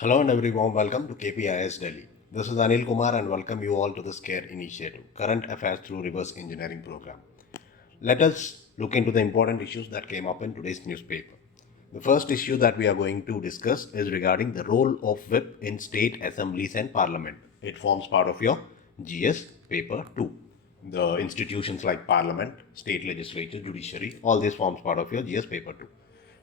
Hello and a very warm welcome to KPIS Delhi. This is Anil Kumar and welcome you all to the SCARE initiative, Current Affairs through Reverse Engineering program. Let us look into the important issues that came up in today's newspaper. The first issue that we are going to discuss is regarding the role of whip in state assemblies and parliament. It forms part of your GS paper 2. The institutions like parliament, state legislature, judiciary, all this forms part of your GS paper 2.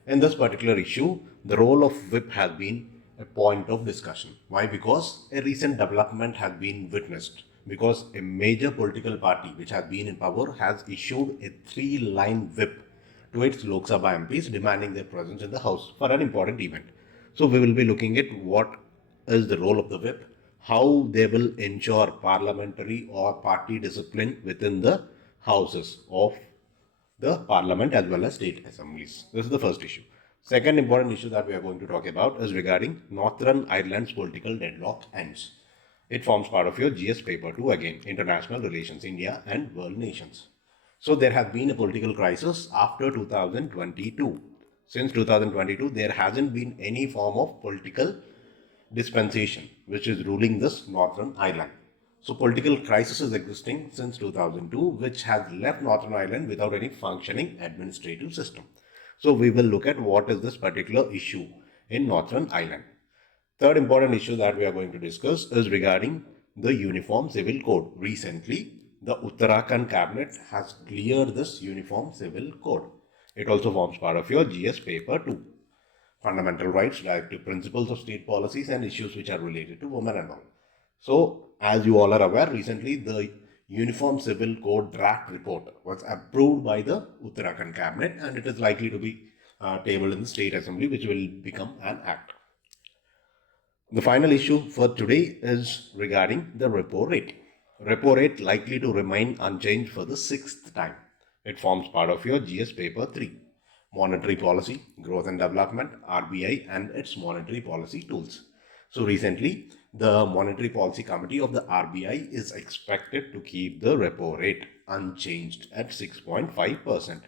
In this particular issue, the role of whip has been a point of discussion. Why? Because a recent development has been witnessed. Because a major political party which has been in power has issued a 3-line whip to its Lok Sabha MPs demanding their presence in the House for an important event. So we will be looking at what is the role of the whip, how they will ensure parliamentary or party discipline within the houses of the parliament as well as state assemblies. This is the first issue. Second important issue that we are going to talk about is regarding Northern Ireland's political deadlock ends. It forms part of your GS paper 2 again, International Relations, India and World Nations. So there has been a political crisis after 2022. Since 2022, there hasn't been any form of political dispensation which is ruling this Northern Ireland. So political crisis is existing since 2002, which has left Northern Ireland without any functioning administrative system. So we will look at what is this particular issue in Northern Ireland. Third important issue that we are going to discuss is regarding the Uniform Civil Code. Recently, the Uttarakhand cabinet has cleared this Uniform Civil Code. It also forms part of your GS paper 2. Fundamental rights, directive principles of state policies and issues which are related to women and all. So, as you all are aware, recently the Uniform Civil Code draft report was approved by the Uttarakhand cabinet and it is likely to be tabled in the state assembly, which will become an act. The final issue for today is regarding the repo rate. Repo rate likely to remain unchanged for the 6th time. It forms part of your GS paper 3. Monetary policy, growth and development, RBI and its monetary policy tools. So recently, the Monetary Policy Committee of the RBI is expected to keep the repo rate unchanged at 6.5%.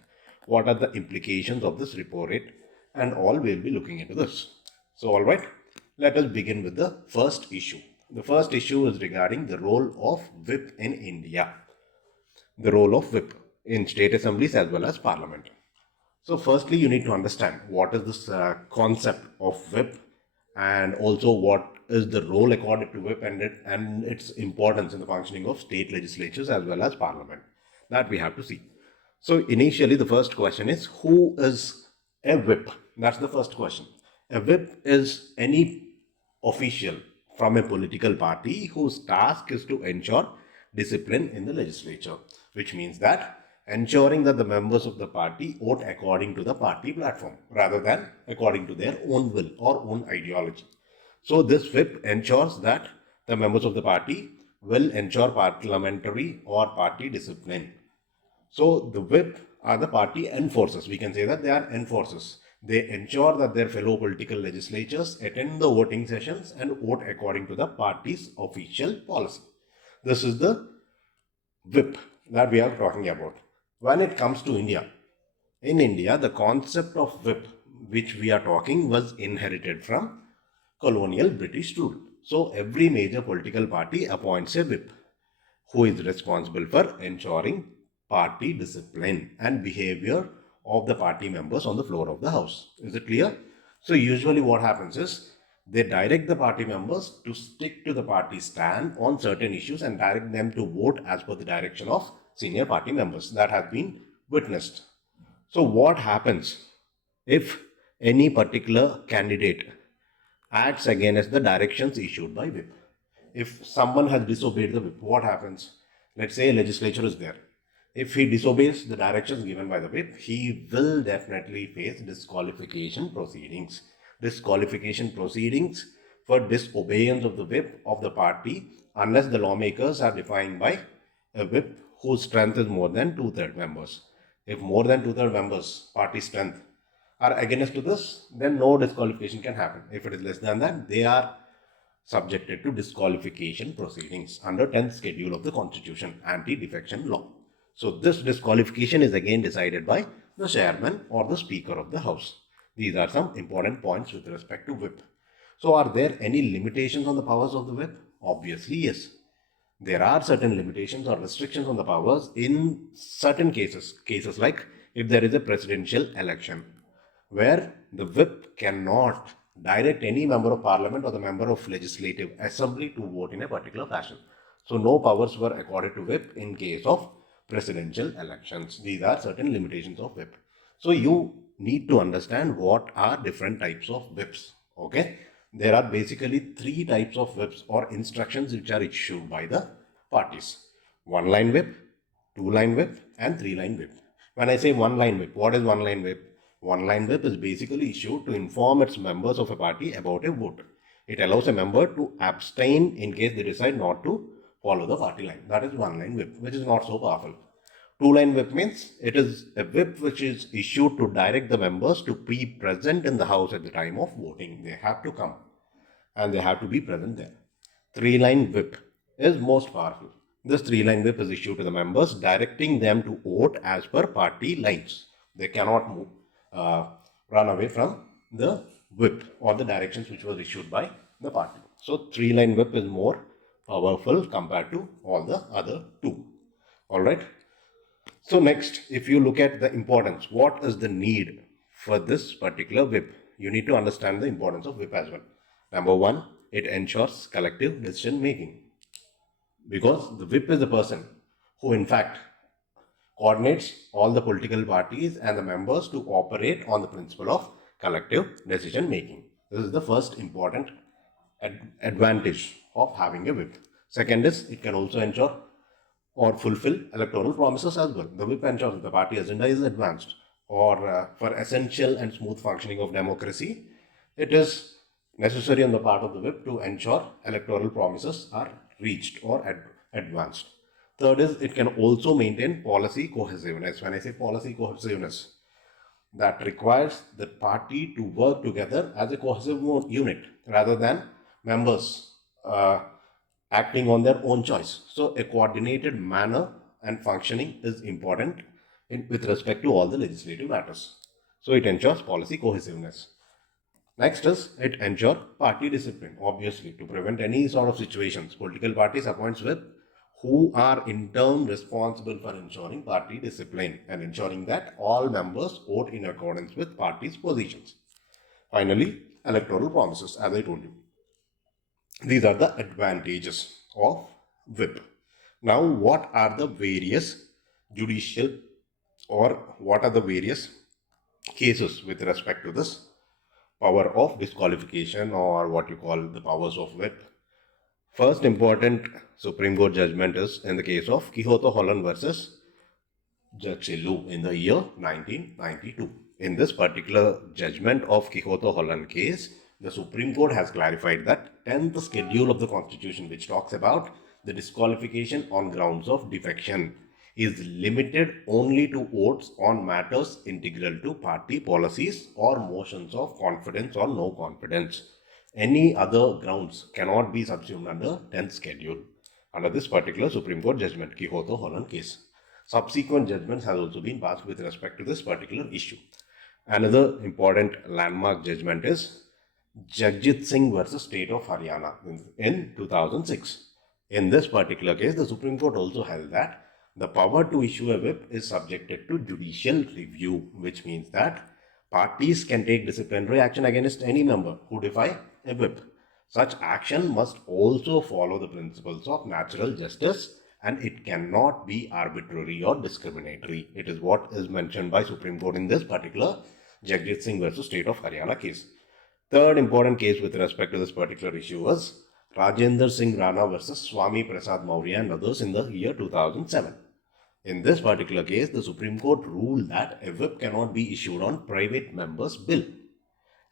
What are the implications of this repo rate? And all we'll be looking into this. So alright, let us begin with the first issue. The first issue is regarding the role of whip in India. The role of whip in state assemblies as well as parliament. So firstly, you need to understand what is this concept of whip and also what is the role accorded to whip and its importance in the functioning of state legislatures as well as parliament. That we have to see. So initially, the first question is, who is a whip? That's the first question. A whip is any official from a political party whose task is to ensure discipline in the legislature, which means that ensuring that the members of the party vote according to the party platform rather than according to their own will or own ideology. So this whip ensures that the members of the party will ensure parliamentary or party discipline. So the whip are the party enforcers. We can say that they are enforcers. They ensure that their fellow political legislatures attend the voting sessions and vote according to the party's official policy. This is the whip that we are talking about. When it comes to India, in India, the concept of whip, which we are talking, was inherited from colonial British rule. So every major political party appoints a whip who is responsible for ensuring party discipline and behavior of the party members on the floor of the house. Is it clear? So usually what happens is they direct the party members to stick to the party stand on certain issues and direct them to vote as per the direction of senior party members. That has been witnessed. So what happens if any particular candidate acts against the directions issued by whip? If someone has disobeyed the whip, what happens? Let's say a legislature is there. If he disobeys the directions given by the whip, he will definitely face disqualification proceedings. Disqualification proceedings for disobedience of the whip of the party unless the lawmakers are defined by a whip whose strength is more than 2/3 members. If more than 2/3 members party strength are against to this, then no disqualification can happen. If it is less than that, they are subjected to disqualification proceedings under 10th schedule of the Constitution, anti-defection law. So this disqualification is again decided by the chairman or the speaker of the house. These are some important points with respect to whip. So are there any limitations on the powers of the whip? Obviously, yes. There are certain limitations or restrictions on the powers in certain cases. Cases like if there is a presidential election, where the whip cannot direct any member of parliament or the member of legislative assembly to vote in a particular fashion. So no powers were accorded to whip in case of presidential elections. These are certain limitations of whip. So you need to understand what are different types of whips. Okay, there are basically three types of whips or instructions which are issued by the parties: one line whip, two line whip, and three line whip. When I say one line whip, what is one line whip? One line whip is basically issued to inform its members of a party about a vote. It allows a member to abstain in case they decide not to follow the party line. That is one line whip, which is not so powerful. Two line whip means it is a whip which is issued to direct the members to be present in the house at the time of voting. They have to come and they have to be present there. Three line whip is most powerful. This three line whip is issued to the members, directing them to vote as per party lines. They cannot move, run away from the whip or the directions which was issued by the party. So three line whip is more powerful compared to all the other two. All right. So next, if you look at the importance, what is the need for this particular whip? You need to understand the importance of whip as well. Number one, it ensures collective decision making, because the whip is the person who in fact coordinates all the political parties and the members to operate on the principle of collective decision making. This is the first important advantage of having a whip. Second is it can also ensure or fulfill electoral promises as well. The whip ensures that the party agenda is advanced, or for essential and smooth functioning of democracy, it is necessary on the part of the whip to ensure electoral promises are reached or advanced. Third is it can also maintain policy cohesiveness. When I say policy cohesiveness, that requires the party to work together as a cohesive unit rather than members acting on their own choice. So a coordinated manner and functioning is important with respect to all the legislative matters. So it ensures policy cohesiveness. Next is it ensures party discipline. Obviously, to prevent any sort of situations, political parties appoints whip who are in turn responsible for ensuring party discipline and ensuring that all members vote in accordance with party's positions. Finally, electoral promises, as I told you. These are the advantages of whip. Now, what are the various judicial or what are the various cases with respect to this power of disqualification, or what you call the powers of whip? First important Supreme Court judgment is in the case of Quixote Holland versus Judge Lu in the year 1992. In this particular judgment of Quixote Holland case, the Supreme Court has clarified that 10th schedule of the Constitution, which talks about the disqualification on grounds of defection, is limited only to votes on matters integral to party policies or motions of confidence or no confidence. Any other grounds cannot be subsumed under 10th schedule under this particular Supreme Court judgment, Quixote Holland case. Subsequent judgments have also been passed with respect to this particular issue. Another important landmark judgment is Jagjit Singh versus State of Haryana in 2006. In this particular case, the Supreme Court also held that the power to issue a whip is subjected to judicial review, which means that parties can take disciplinary action against any member who defy a whip. Such action must also follow the principles of natural justice and it cannot be arbitrary or discriminatory. It is what is mentioned by Supreme Court in this particular Jagjit Singh versus State of Haryana case. Third important case with respect to this particular issue was Rajendra Singh Rana versus Swami Prasad Maurya and others in the year 2007. In this particular case, the Supreme Court ruled that a whip cannot be issued on private members' bill,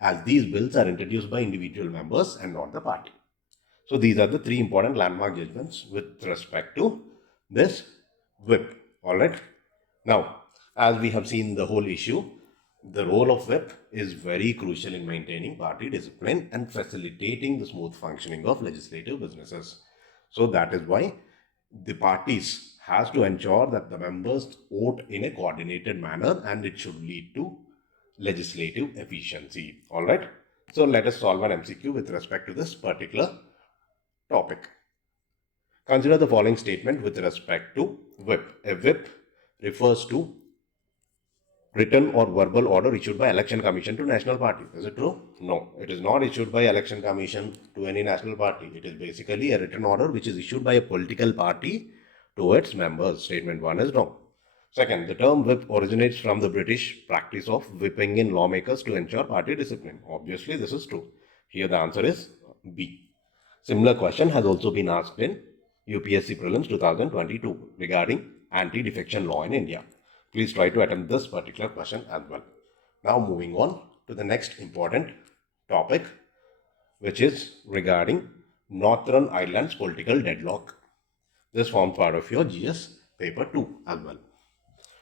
as these bills are introduced by individual members and not the party. So these are the three important landmark judgments with respect to this whip. Alright. Now, as we have seen the whole issue, the role of whip is very crucial in maintaining party discipline and facilitating the smooth functioning of legislative businesses. So that is why the parties has to ensure that the members vote in a coordinated manner and it should lead to legislative efficiency. Alright. So let us solve an MCQ with respect to this particular topic. Consider the following statement with respect to whip. A whip refers to written or verbal order issued by election commission to national party. Is it true? No, it is not issued by election commission to any national party. It is basically a written order which is issued by a political party to its members. Statement 1 is wrong. Second, the term whip originates from the British practice of whipping in lawmakers to ensure party discipline. Obviously, this is true. Here the answer is B. Similar question has also been asked in UPSC Prelims 2022 regarding anti-defection law in India. Please try to attempt this particular question as well. Now moving on to the next important topic, which is regarding Northern Ireland's political deadlock. This forms part of your GS paper 2 as well.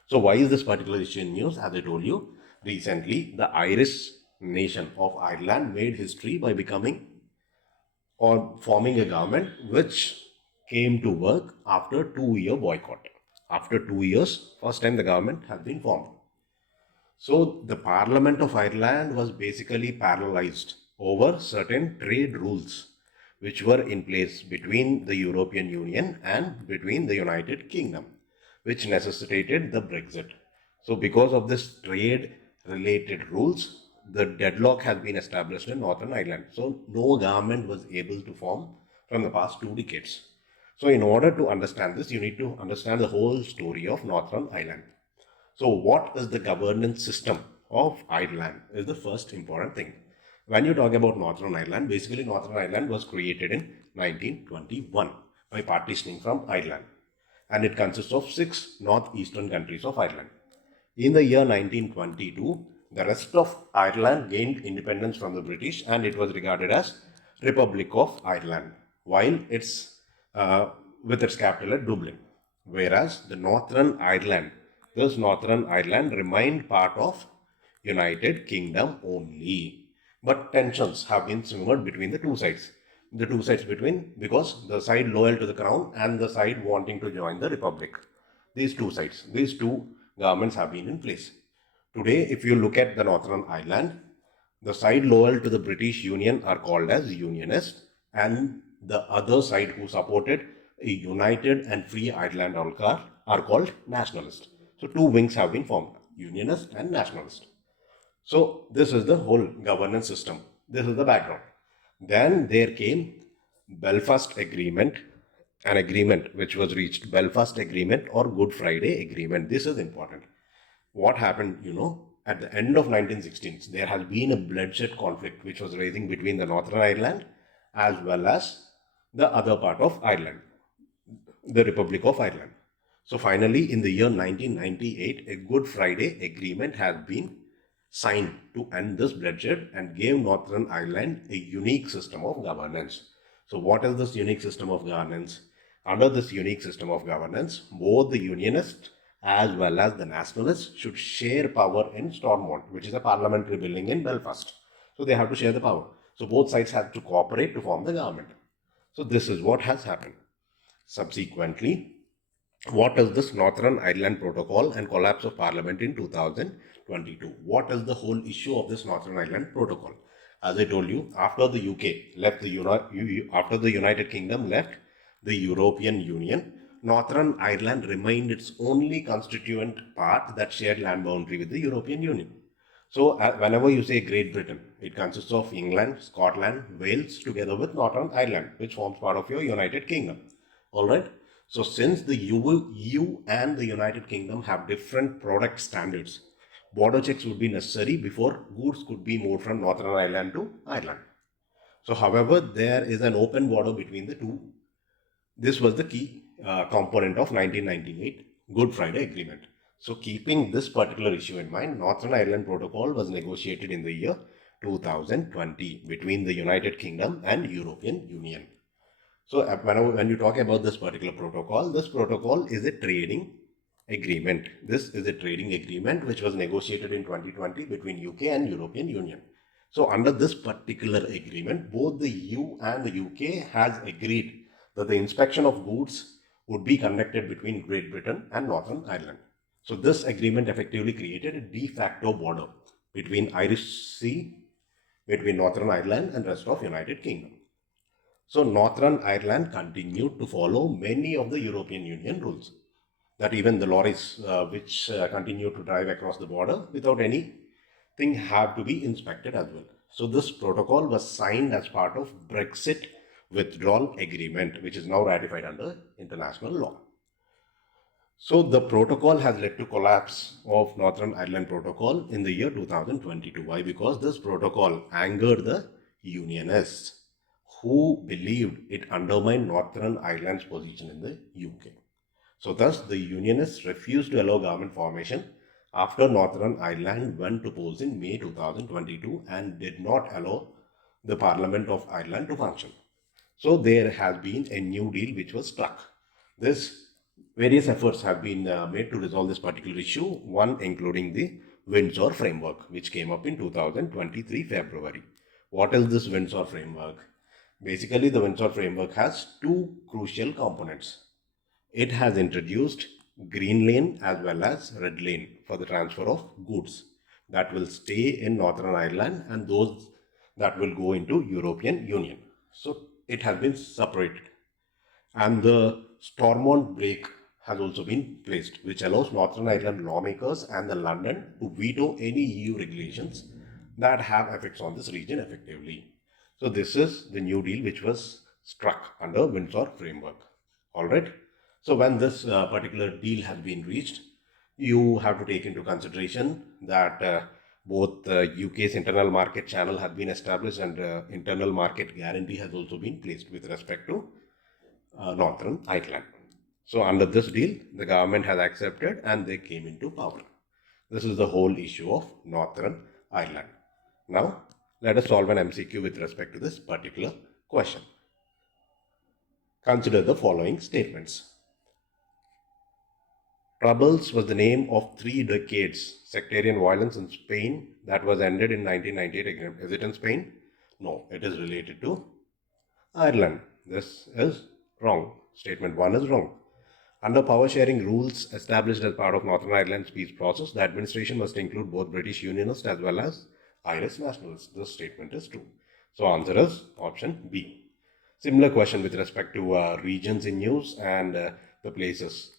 So why is this particular issue in news? As I told you, recently the Irish nation of Ireland made history by becoming or forming a government which came to work after 2-year boycott. After 2 years, first time the government has been formed. So the Parliament of Ireland was basically paralyzed over certain trade rules which were in place between the European Union and between the United Kingdom, which necessitated the Brexit. So because of this trade related rules, the deadlock has been established in Northern Ireland. So no government was able to form from the past 2 decades. So in order to understand this, you need to understand the whole story of Northern Ireland. So what is the governance system of Ireland is the first important thing. When you talk about Northern Ireland, basically Northern Ireland was created in 1921 by partitioning from Ireland, and it consists of 6 northeastern countries of Ireland. In the year 1922, the rest of Ireland gained independence from the British and it was regarded as Republic of Ireland, while with its capital at Dublin. Whereas this Northern Ireland remained part of United Kingdom only. But tensions have been simmered between the two sides. Because the side loyal to the crown and the side wanting to join the Republic. These two governments have been in place. Today, if you look at the Northern Ireland, the side loyal to the British Union are called as Unionists, and the other side who supported a united and free Ireland are called Nationalists. So two wings have been formed, Unionist and Nationalist. So this is the whole governance system. This is the background. Then there came Belfast Agreement, an agreement which was reached, Belfast Agreement or Good Friday Agreement. This is important. What happened, at the end of 1916s, there has been a bloodshed conflict which was raising between the Northern Ireland as well as the other part of Ireland, the Republic of Ireland. So finally, in the year 1998, a Good Friday Agreement has been signed to end this bloodshed and gave Northern Ireland a unique system of governance. So what is this unique system of governance? Under this unique system of governance, both the Unionists as well as the Nationalists should share power in Stormont, which is a parliamentary building in Belfast. So they have to share the power. So both sides have to cooperate to form the government. So this is what has happened. Subsequently, what is this Northern Ireland Protocol and collapse of Parliament in 2022? What is the whole issue of this Northern Ireland Protocol? As I told you, after the after the United Kingdom left the European Union, Northern Ireland remained its only constituent part that shared land boundary with the European Union. So whenever you say Great Britain, it consists of England, Scotland, Wales together with Northern Ireland, which forms part of your United Kingdom. Alright. So since the EU and the United Kingdom have different product standards, border checks would be necessary before goods could be moved from Northern Ireland to Ireland. So however, there is an open border between the two. This was the key component of 1998 Good Friday Agreement. So keeping this particular issue in mind, Northern Ireland Protocol was negotiated in the year 2020 between the United Kingdom and European Union. So when you talk about this particular protocol, this protocol is a trading agreement. This is a trading agreement which was negotiated in 2020 between UK and European Union. So under this particular agreement, both the EU and the UK has agreed that the inspection of goods would be conducted between Great Britain and Northern Ireland. So this agreement effectively created a de facto border between Irish Sea between Northern Ireland and rest of United Kingdom. So Northern Ireland continued to follow many of the European Union rules, that even the lorries which continue to drive across the border without anything have to be inspected as well. So this protocol was signed as part of Brexit withdrawal agreement, which is now ratified under international law. So the protocol has led to collapse of Northern Ireland Protocol in the year 2022. Why? Because this protocol angered the Unionists, who believed it undermined Northern Ireland's position in the UK. So thus the Unionists refused to allow government formation after Northern Ireland went to polls in May 2022 and did not allow the Parliament of Ireland to function. So there has been a new deal which was struck. Various efforts have been made to resolve this particular issue, one including the Windsor Framework, which came up in 2023 February. What is this Windsor Framework? Basically, the Windsor Framework has two crucial components. It has introduced green lane as well as red lane for the transfer of goods that will stay in Northern Ireland and those that will go into European Union. So it has been separated. And the Stormont brake has also been placed, which allows Northern Ireland lawmakers and the London to veto any EU regulations that have effects on this region effectively. So this is the new deal which was struck under Windsor Framework. Alright. So when this particular deal has been reached, you have to take into consideration that both UK's internal market channel has been established and internal market guarantee has also been placed with respect to Northern Ireland. So under this deal, the government has accepted and they came into power. This is the whole issue of Northern Ireland. Now, let us solve an MCQ with respect to this particular question. Consider the following statements. Troubles was the name of 3 decades sectarian violence in Spain that was ended in 1998. Is it in Spain? No, it is related to Ireland. This is wrong. Statement 1 is wrong. Under power sharing rules established as part of Northern Ireland's peace process, the administration must include both British Unionists as well as Irish nationalists. This statement is true. So answer is option B. Similar question with respect to regions in use and the places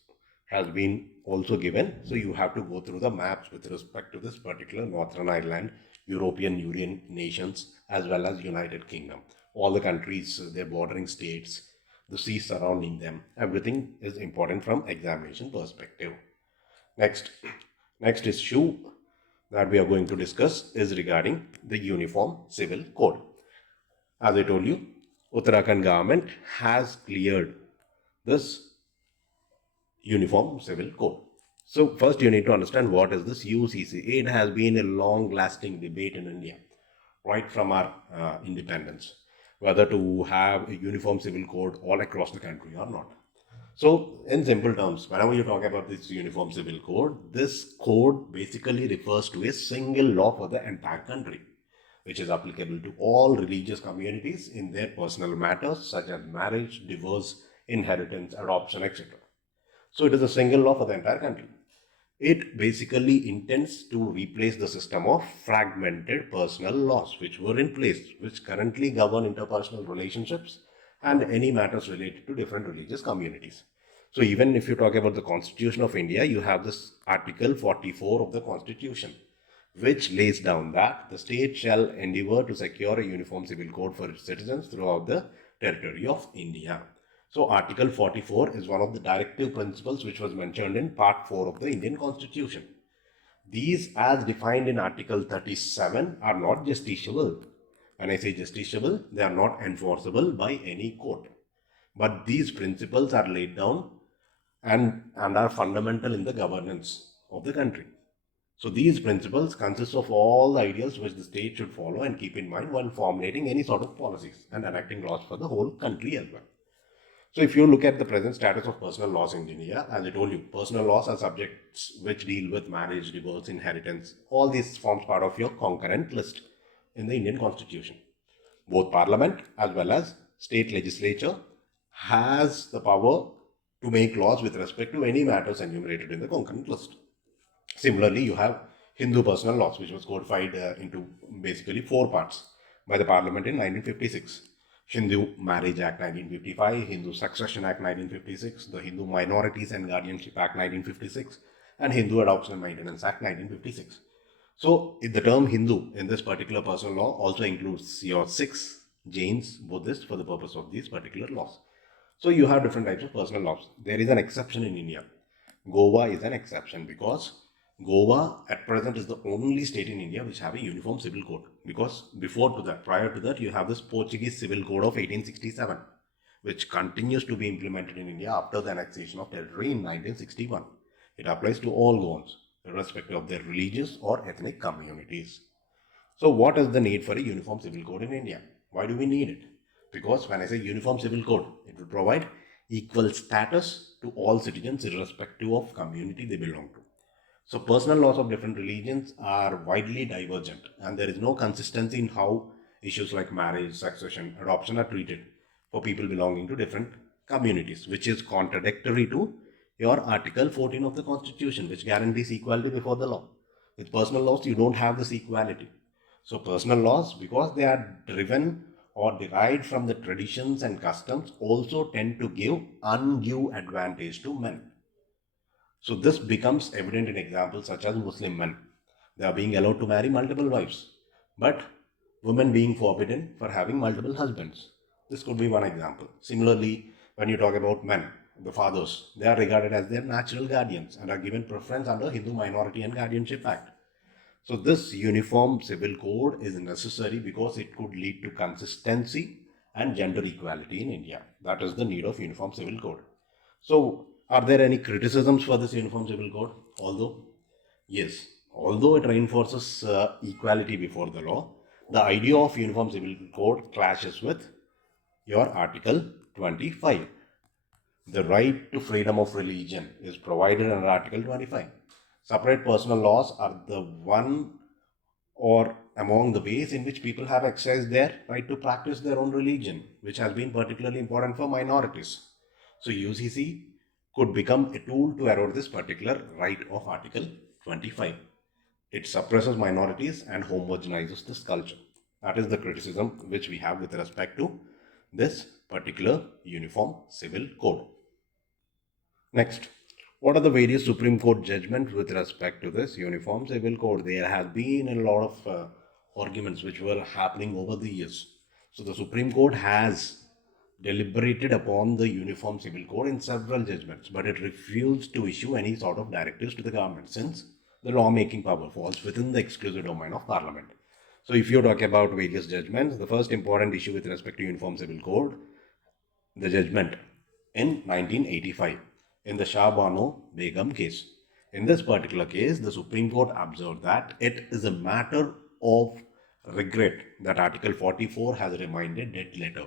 has been also given. So you have to go through the maps with respect to this particular Northern Ireland, European Union nations as well as United Kingdom. All the countries, their bordering states, the seas surrounding them, everything is important from examination perspective. Next issue that we are going to discuss is regarding the Uniform Civil Code. As I told you, Uttarakhand government has cleared this Uniform Civil Code. So first you need to understand what is this UCC. It has been a long-lasting debate in India, right from our independence, whether to have a uniform civil code all across the country or not. So in simple terms, whenever you talk about this uniform civil code, this code basically refers to a single law for the entire country, which is applicable to all religious communities in their personal matters such as marriage, divorce, inheritance, adoption, etc. So it is a single law for the entire country. It basically intends to replace the system of fragmented personal laws which were in place, which currently govern interpersonal relationships and any matters related to different religious communities. So even if you talk about the Constitution of India, you have this Article 44 of the Constitution, which lays down that the state shall endeavour to secure a uniform civil code for its citizens throughout the territory of India. So Article 44 is one of the directive principles which was mentioned in Part 4 of the Indian Constitution. These, as defined in Article 37, are not justiciable. When I say justiciable, they are not enforceable by any court. But these principles are laid down and are fundamental in the governance of the country. So these principles consist of all the ideals which the state should follow and keep in mind while formulating any sort of policies and enacting laws for the whole country as well. So if you look at the present status of personal laws in India, as I told you, personal laws are subjects which deal with marriage, divorce, inheritance. All these forms part of your concurrent list in the Indian Constitution. Both Parliament as well as state legislature has the power to make laws with respect to any matters enumerated in the concurrent list. Similarly, you have Hindu personal laws, which was codified into basically 4 parts. by the Parliament in 1956. Hindu Marriage Act 1955, Hindu Succession Act 1956, the Hindu Minorities and Guardianship Act 1956, and Hindu Adoption and Maintenance Act 1956. So the term Hindu in this particular personal law also includes your Sikhs, Jains, Buddhists for the purpose of these particular laws. So you have different types of personal laws. There is an exception in India. Goa is an exception because Goa at present is the only state in India which have a uniform civil code. Because prior to that, you have this Portuguese Civil Code of 1867, which continues to be implemented in India after the annexation of territory in 1961. It applies to all Goans, irrespective of their religious or ethnic communities. So what is the need for a uniform civil code in India? Why do we need it? Because when I say uniform civil code, it will provide equal status to all citizens irrespective of community they belong to. So personal laws of different religions are widely divergent and there is no consistency in how issues like marriage, succession, adoption are treated for people belonging to different communities, which is contradictory to your Article 14 of the Constitution, which guarantees equality before the law. With personal laws, you don't have this equality. So personal laws, because they are driven or derived from the traditions and customs, also tend to give undue advantage to men. So this becomes evident in examples such as Muslim men. They are being allowed to marry multiple wives, but women being forbidden for having multiple husbands. This could be one example. Similarly, when you talk about men, the fathers, they are regarded as their natural guardians and are given preference under Hindu Minority and Guardianship Act. So this uniform civil code is necessary because it could lead to consistency and gender equality in India. That is the need of uniform civil code. So are there any criticisms for this uniform civil code? Although it reinforces equality before the law, the idea of uniform civil code clashes with your Article 25. The right to freedom of religion is provided under Article 25. Separate personal laws are the one or among the ways in which people have exercised their right to practice their own religion, which has been particularly important for minorities. So UCC could become a tool to erode this particular right of Article 25. It suppresses minorities and homogenizes this culture. That is the criticism which we have with respect to this particular uniform civil code. Next, what are the various Supreme Court judgments with respect to this uniform civil code? There has been a lot of arguments which were happening over the years. So the Supreme Court has deliberated upon the uniform civil code in several judgments, but it refused to issue any sort of directives to the government since the lawmaking power falls within the exclusive domain of Parliament. So if you talk about various judgments, the first important issue with respect to uniform civil code, the judgment in 1985 in the Shah Bano Begum case. In this particular case, the Supreme Court observed that it is a matter of regret that Article 44 has reminded dead letter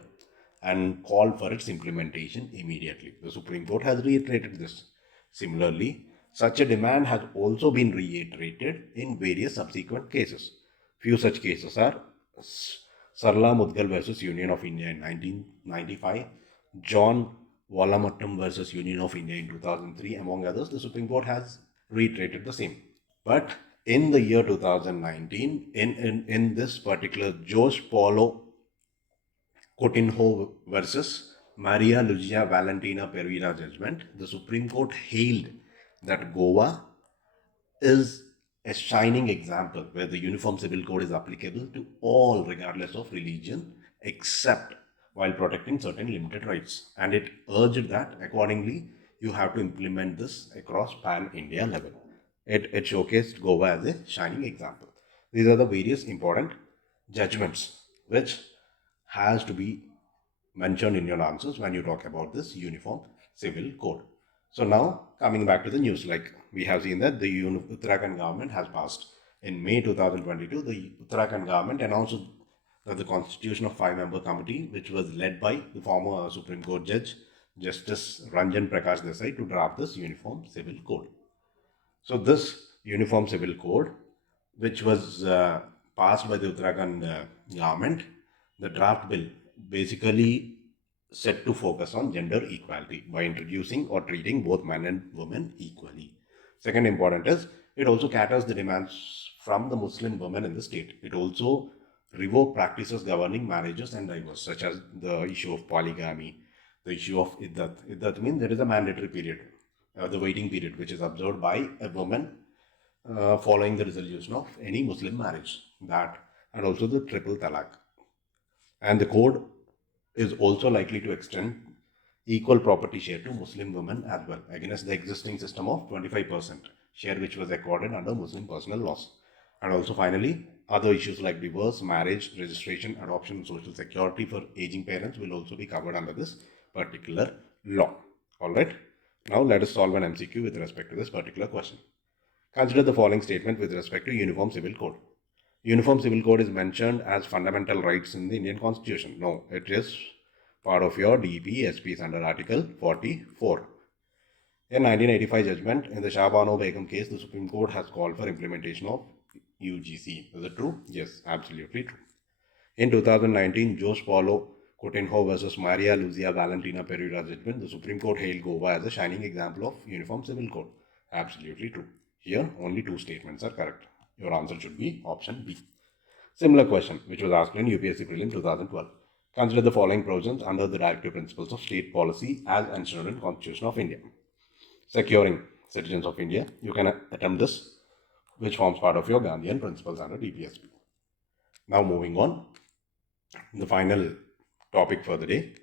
and called for its implementation immediately. The Supreme Court has reiterated this. Similarly, such a demand has also been reiterated in various subsequent cases. Few such cases are Sarla Mudgal versus Union of India in 1995, John Valamattam versus Union of India in 2003, among others. The Supreme Court has reiterated the same. But in the year 2019, in this particular Jose Paulo Coutinho versus Maria Lucia Valentina Pereira judgment, the Supreme Court hailed that Goa is a shining example where the Uniform Civil Code is applicable to all regardless of religion except while protecting certain limited rights. And it urged that accordingly you have to implement this across pan-India level. It showcased Goa as a shining example. These are the various important judgments which has to be mentioned in your answers when you talk about this Uniform Civil Code. So now coming back to the news, like we have seen that the Uttarakhand government has passed. In May 2022, the Uttarakhand government announced that the constitution of 5-member committee, which was led by the former Supreme Court Judge Justice Ranjan Prakash Desai, to draft this Uniform Civil Code. So this Uniform Civil Code, which was passed by the Uttarakhand government, the draft bill basically set to focus on gender equality by introducing or treating both men and women equally. Second important is, it also caters the demands from the Muslim women in the state. It also revoke practices governing marriages and divorce, such as the issue of polygamy, the issue of iddat. Iddat means there is a mandatory period, the waiting period, which is observed by a woman following the resolution of any Muslim marriage, that, and also the triple talaq. And the code is also likely to extend equal property share to Muslim women as well, against the existing system of 25% share which was accorded under Muslim personal laws. And also finally, other issues like divorce, marriage, registration, adoption, and social security for aging parents will also be covered under this particular law. Alright, now let us solve an MCQ with respect to this particular question. Consider the following statement with respect to Uniform Civil Code. Uniform Civil Code is mentioned as fundamental rights in the Indian Constitution. No, it is part of your DPSPs under Article 44. In 1985 judgment in the Shah Bano Begum case, the Supreme Court has called for implementation of UGC. Is it true? Yes, absolutely true. In 2019, Jose Paulo Coutinho versus Maria Luzia Valentina Pereira judgment, the Supreme Court hailed Goa as a shining example of Uniform Civil Code. Absolutely true. Here, only two statements are correct. Your answer should be option B. Similar question, which was asked in UPSC Prelims 2012. Consider the following provisions under the directive principles of state policy as enshrined in Constitution of India. Securing citizens of India. You can attempt this, which forms part of your Gandhian principles under DPSP. Now moving on, the final topic for the day,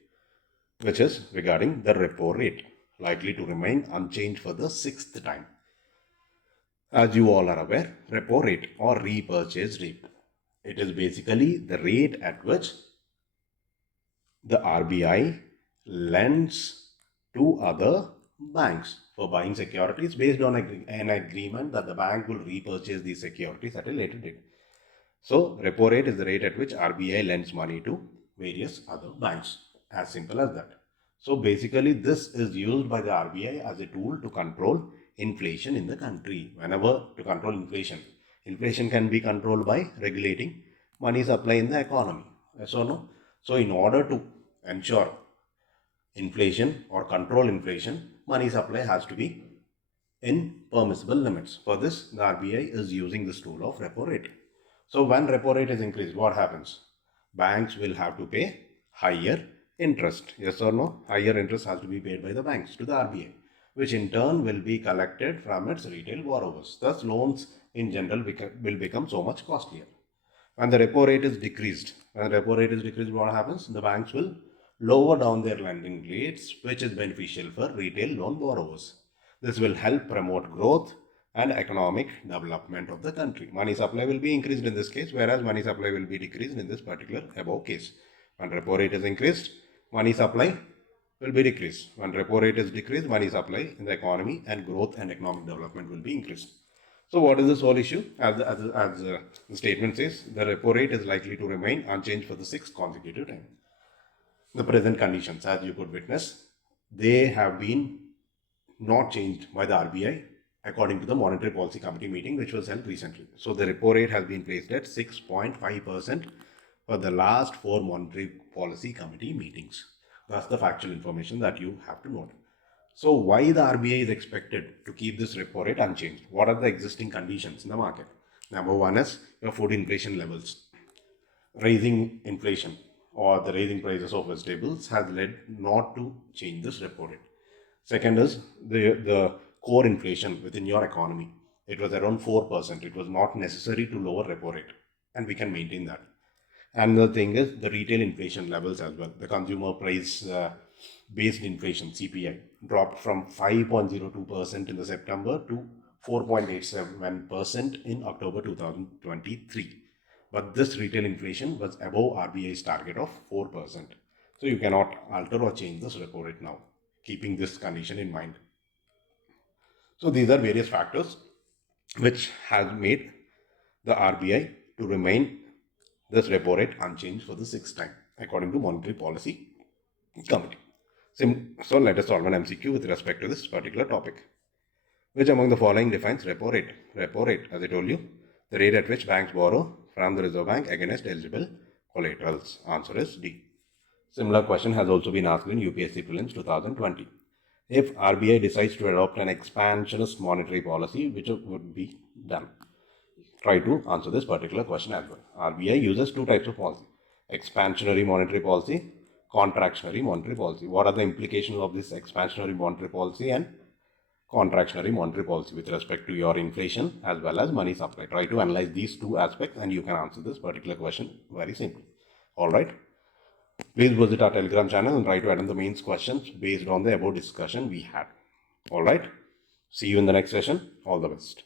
which is regarding the repo rate, likely to remain unchanged for the 6th time. As you all are aware, repo rate or repurchase rate, it is basically the rate at which the RBI lends to other banks for buying securities based on an agreement that the bank will repurchase these securities at a later date. So, repo rate is the rate at which RBI lends money to various other banks. As simple as that. So, basically, this is used by the RBI as a tool to control inflation in the country. Whenever to control inflation, inflation can be controlled by regulating money supply in the economy. Yes or no? So, in order to ensure inflation or control inflation, money supply has to be in permissible limits. For this, the RBI is using this tool of repo rate. So, when repo rate is increased, what happens? Banks will have to pay higher interest. Yes or no? Higher interest has to be paid by the banks to the RBI, which in turn will be collected from its retail borrowers. Thus, loans in general will become so much costlier. When the repo rate is decreased, what happens? The banks will lower down their lending rates, which is beneficial for retail loan borrowers. This will help promote growth and economic development of the country. Money supply will be increased in this case, whereas money supply will be decreased in this particular above case. When repo rate is increased, money supply will be decreased. When repo rate is decreased, money supply in the economy and growth and economic development will be increased. So what is this whole issue? As the statement says, the repo rate is likely to remain unchanged for the 6th consecutive time. The present conditions, as you could witness, they have been not changed by the RBI according to the Monetary Policy Committee meeting which was held recently. So the repo rate has been placed at 6.5% for the last 4 Monetary Policy Committee meetings. That's the factual information that you have to note. So why the RBI is expected to keep this repo rate unchanged? What are the existing conditions in the market? Number one is your food inflation levels. Raising inflation or the raising prices of vegetables has led not to change this repo rate. Second is the core inflation within your economy. It was around 4%. It was not necessary to lower repo rate, and we can maintain that. And the thing is the retail inflation levels as well. The consumer price based inflation CPI dropped from 5.02% in the September to 4.87% in October 2023. But this retail inflation was above RBI's target of 4%. So you cannot alter or change this repo rate now, keeping this condition in mind. So these are various factors which has made the RBI to remain this repo rate unchanged for the 6th time according to Monetary Policy Committee. So let us solve an MCQ with respect to this particular topic. Which among the following defines repo rate? Repo rate, as I told you, the rate at which banks borrow from the Reserve Bank against eligible collaterals. Answer is D. Similar question has also been asked in UPSC Prelims 2020. If RBI decides to adopt an expansionist monetary policy, which would be done? try to answer this particular question as well. RBI uses two types of policy: expansionary monetary policy, contractionary monetary policy. What are the implications of this expansionary monetary policy and contractionary monetary policy with respect to your inflation as well as money supply? Try to analyze these two aspects and you can answer this particular question very simply. Alright. Please visit our Telegram channel and try to attend the mains questions based on the above discussion we had. Alright. See you in the next session. All the best.